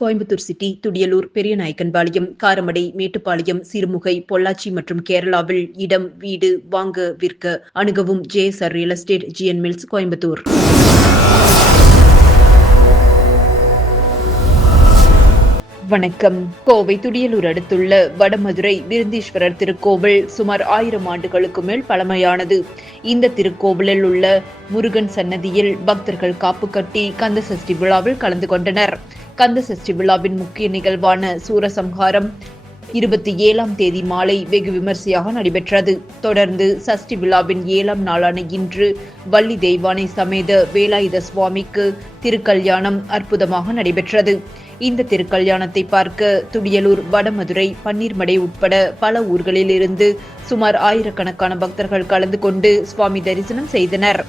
Coimbatore city, Thudiyalur, Periyanaickenpalayam, Karamadai, Mettupalayam, Sirumugai, Pollachi மற்றும் கேரளாவில் இடம், வீடு வாங்க விற்க அணுகவும் JSR real estate, GN mills, Coimbatore. வணக்கம். கோவை துடியலூர் அடுத்துள்ள வடமதுரை விருந்தீஸ்வரர் திருக்கோவில் சுமார் 1000 ஆண்டுகளுக்கு மேல் பழமையானது. இந்த திருக்கோவிலில் உள்ள முருகன் சன்னதியில் பக்தர்கள் காப்பு கட்டி கந்தசஷ்டி விழாவில் கலந்து கொண்டனர். கந்தசஷ்டி விழாவின் முக்கிய நிகழ்வான சூரசம்ஹாரம் 27ஆம் தேதி மாலை வெகு விமர்சையாக நடைபெற்றது. தொடர்ந்து சஷ்டி விழாவின் 7ஆம் நாளான இன்று வள்ளி தெய்வானை சமேத வேலாயுத சுவாமிக்கு திருக்கல்யாணம் அற்புதமாக நடைபெற்றது. இந்த திருக்கல்யாணத்தை பார்க்க துடியலூர், வடமதுரை, பன்னீர்மடை உட்பட பல ஊர்களில் இருந்து சுமார் 1000கணக்கான பக்தர்கள் கலந்து கொண்டு சுவாமி தரிசனம் செய்தனர்.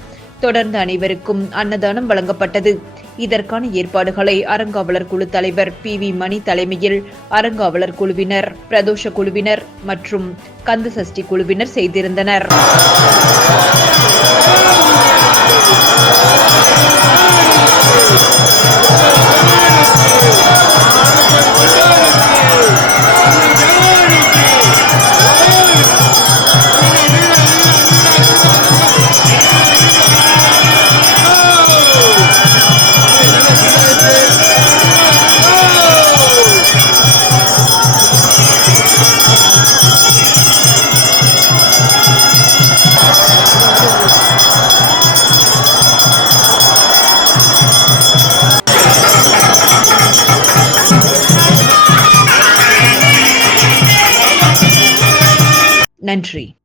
தொடர்ந்து அனைவருக்கும் அன்னதானம் வழங்கப்பட்டது. இதற்கான ஏற்பாடுகளை அறங்காவலர் குழு தலைவர் PV மணி தலைமையில் அறங்காவலர் குழுவினர், பிரதோஷ குழுவினர் மற்றும் கந்தசஷ்டி குழுவினர் செய்திருந்தனர். நன்றி.